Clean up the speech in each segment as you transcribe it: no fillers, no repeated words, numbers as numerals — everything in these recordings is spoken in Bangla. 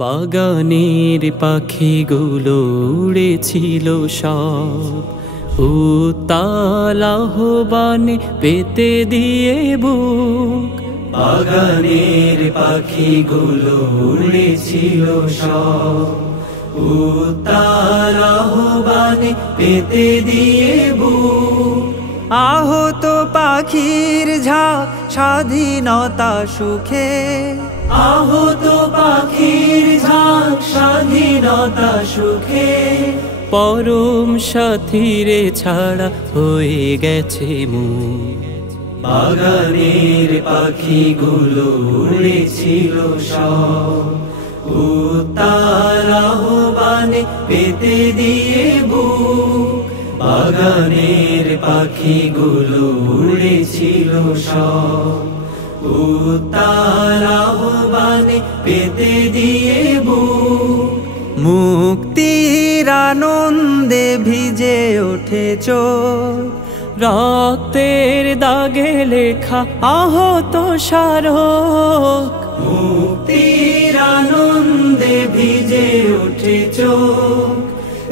বাগানের পাখিগুলো উড়েছিল সব, উত্তাল আহ্বানে পেতে দিয়ে বুক। বাগানের পাখিগুলো উড়েছিল সব, উত্তাল আহ্বানে পেতে দিয়ে বুক। আহত পাখির ঝাঁক স্বাধীনতা সুখে, আহত পাখির ঝাঁক স্বাধীনতা সুখে। পরম সাথীরে ছাড়া হয়ে গেছে মুখ। বাগানের পাখিগুলো উড়েছিল সব, উত্তাল আহ্বানে পেতে দিয়ে বুক। বাগানের পাখিগুলো উড়েছিল সব, উত্তাল আহ্বানে পেতে দিয়ে বুক। মুক্তির আনন্দে ভিজে ওঠে চোখ, রক্তের দাগে লেখা আহত স্মারক। মুক্তির আনন্দে ভিজে ওঠে চোখ,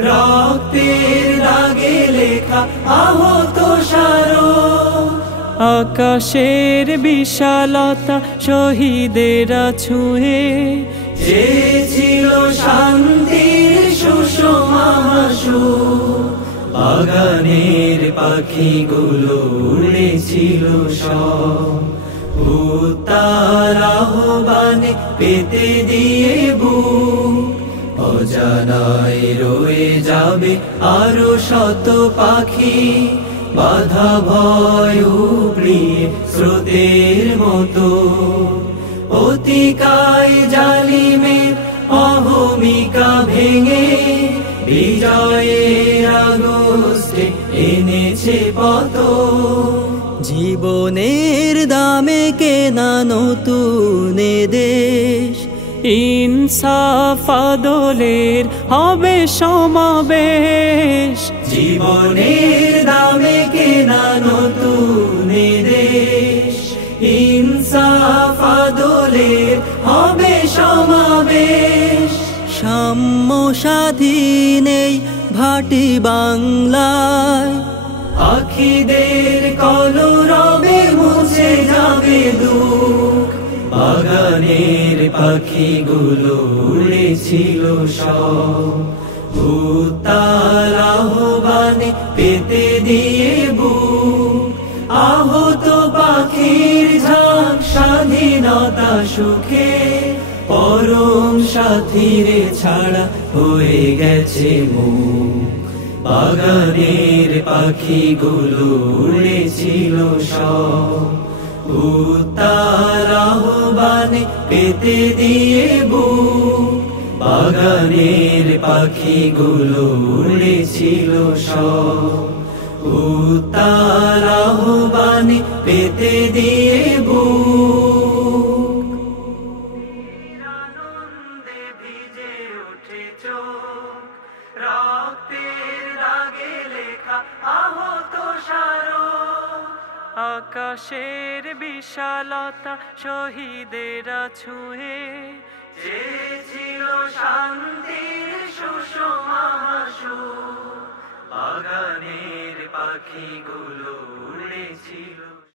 রক্তের দাগে লেখা আহত স্মারক। আকাশের বিশালতা শহীদেরা ছুঁয়ে, যে ছিল শান্তির সুষমা সুর। বাগানের পাখিগুলো উড়েছিল সব, উত্তাল আহ্বানে পেতে দিয়ে বুক। অজানায় রয়ে যাবে আরো শত পাখি, বাধা ভয় উপড়িয়ে স্রোতের মতো। অতিকায় জালিমের অহমিকা ভেঙে, বিজয়ের আগস্টে এনেছে পতন। জীবনের দামে কেনা নতুন দেশ, ইনসাফ আদলের হবে সমাবেশ। জীবনের দামে কেনা নতুন দেশ, ইনসাফ আদলের হবে সমাবেশ। সাম্য স্বাধীনেই ভাটি বাংলায়, পাখিদের কলরবে মুছে যাবে দুঃখ। বাগানের পাখিগুলো উড়েছিল সব, উত্তাল আহ্বানে পেতে দিয়ে বুক। আহত পাখির ঝাঁক স্বাধীনতা সুখে, পরম সাথীরে ছাড়া হয়ে গেছে মুখ। বাগানের পাখিগুলো উড়েছিল সব, উত্তাল আহ্বানে পেতে দিয়ে বুক। বাগানের পাখিগুলো উড়েছিল সব, উত্তাল আহ্বানে পেতে দিয়ে বুক। আনন্দে ভিজে ওঠে চোখ, রক্তের দাগে লেখা আহত স্মারক। আকাশের বিশালতা শহীদেরা ছুঁয়ে, যে ছিল শান্তির সুষমা সুর। বাগানের পাখিগুলো